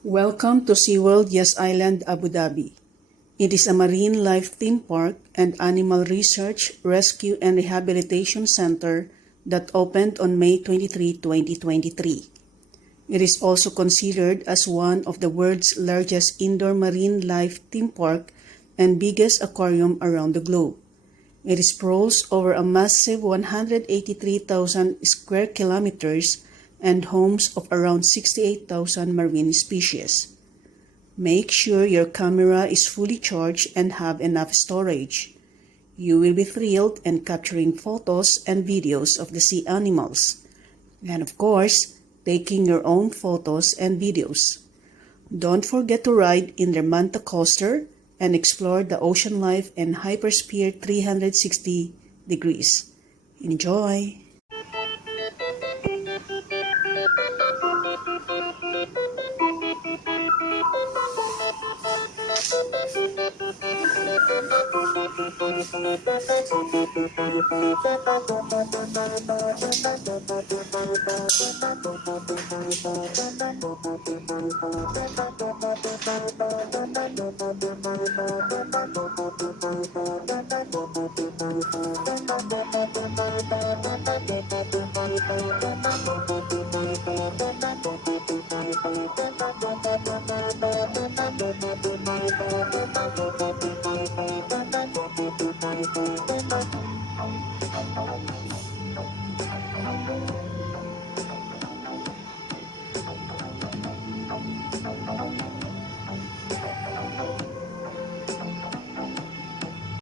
Welcome to SeaWorld Yas Island, Abu Dhabi. It is a marine life theme park and animal research, rescue, and rehabilitation center that opened on May 23, 2023. It is also considered as one of the world's largest indoor marine life theme park and biggest aquarium around the globe. It sprawls over a massive 183,000 square kilometers and homes of around 68,000 marine species. Make sure your camera is fully charged and have enough storage. You will be thrilled in capturing photos and videos of the sea animals. And of course, taking your own photos and videos. Don't forget to ride in the Manta Coaster and explore the ocean life and Hypersphere 360 degrees. Enjoy!